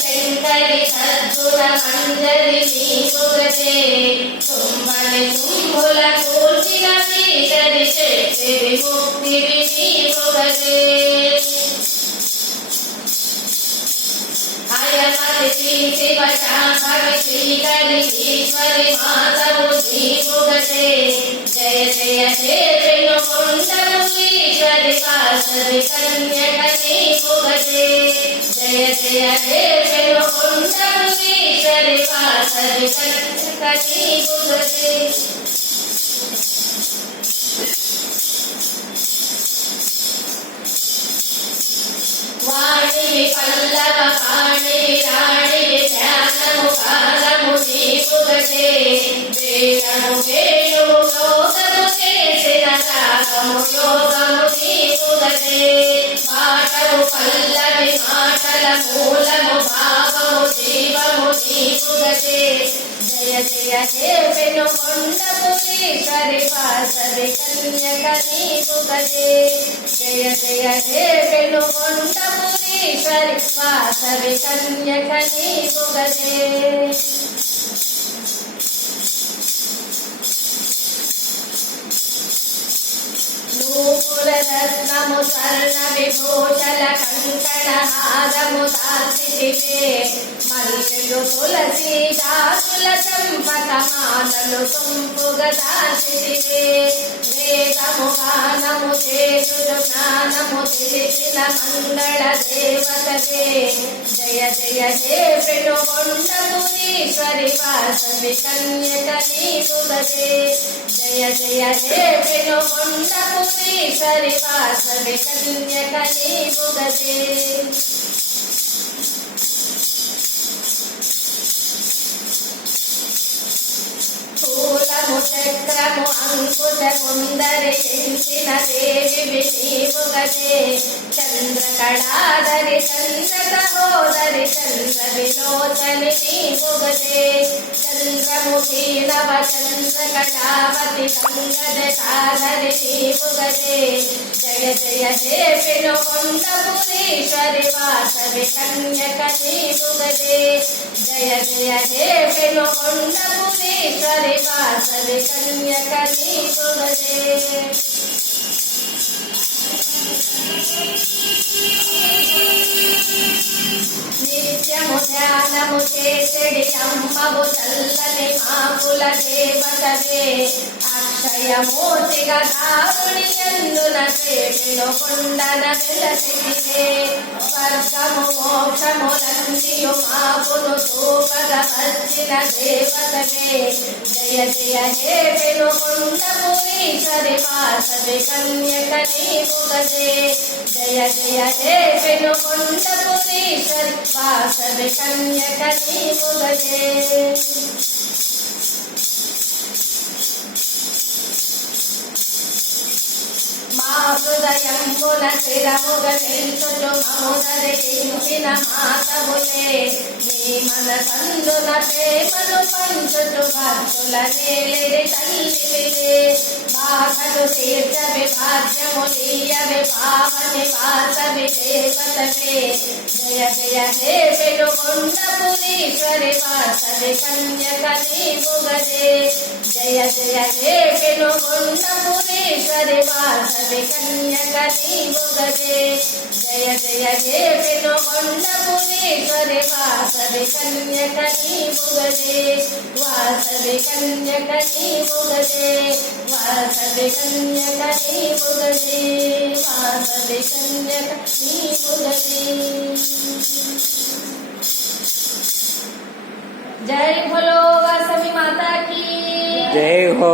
శంకరి సద్గుణ మంజరి నీవుగతే తుమ్మని తుంబుల కూర్చిన శ్రీకరి శక్తి విముక్తివి నీవుగతే హయమతి శ్రీ శివ శాంభవి శ్రీకరి ఈశ్వరి మాతవు నీవుగతే జయ జయ హే పెనుకొండములీశ్వరి వాసవి కన్యక నీవుగతే జయ జయ హే పెనుకొండములీశ్వరి వాసవి కన్యక నీవుగతే వాణివి పల్లవ పాణివి రాణివి ధ్యానము కాలము నీవుగతే వేదము వేణువు లోకము చేసిన రాగము యోగము నీవుగతే పాటము పల్లవి మాటల మూలము భావము జీవము నీవుగతే జయ జయ హే పెనుకొండములీశ్వరి వాసవి కన్యక నీవుగతే జయ జయ హే పెనుకొండములీశ్వరి వాసవి కన్యక నీవుగతే నూపురరత్నము స్వర్ణ విభూషణ కంకణ హారము దాల్చితివే మల్లెలు తులసి దాసుల చంపక మాలలు సొంపుగా దాల్చితివే వేదము గానము చేయుడు జ్ఞానము తెలిసిన మంగళ దేవతవే జయ జయ హే పెనుకొండములీశ్వరి వాసవి కన్యక నీవుగతే జయ జయ హే పెనుకొండములీశ్వరి వాసవి కన్యక నీవుగతే స్థూలము చక్రము అంకుశ కుందరి చెంచిన దేవి నీవుగతే చంద్రకళాధరి చంద్ర సహోదరి చంద్ర విలోచని నీవుగతే చంద్రముఖి నవ చంద్రకళావతి సంగజాధరి నీవుగతే జయ జయ హే పెనుకొండములీశ్వరి వాసవి కన్యక నీవుగతే జయ జయ హే పెనుకొండములీశ్వరి వాసవి కన్యక నీవుగతే నిత్యము ధ్యానము చేసెడి అమ్మవు చల్లని మాకుల దేవతవే అక్షయమూర్తిగా దారుని ఎందున పెనుకొండన వెలసితివే స్వర్గము మోక్షములన్నీయు మాకును చూపగా వచ్చిన దేవతవే జయ జయ హే పెనుకొండములీశ్వరి వాసవి కన్యక నీవుగతే జయ జయ హే పెనుకొండములీశ్వరి వాసవి కన్యక నీవుగతే మా హృదయమున స్థిరముగ నిల్చుచు మముదరించిన మాతవులే నీ మనసందున ప్రేమను పంచుచు భక్తుల నేలిరి తల్లివివే బాధలు తీర్చవి భాగ్యములీయవి పావని వాసవి దేవతవే జయ జయ హే పెనుకొండములీశ్వరి వాసవి కన్యక నీవుగతే జయ జయ హే పెనుకొండములీశ్వరి వాసవి కన్యక నీవుగతే జయ జయ హే పెనుకొండములీశ్వరి వాసవి కన్యక నీవుగతే వాసవి కన్యక నీవుగతే వాసవి కన్యక నీవుగతే వాసవి కన్యక నీవుగతే जय बोलो वासवी माता की जय हो।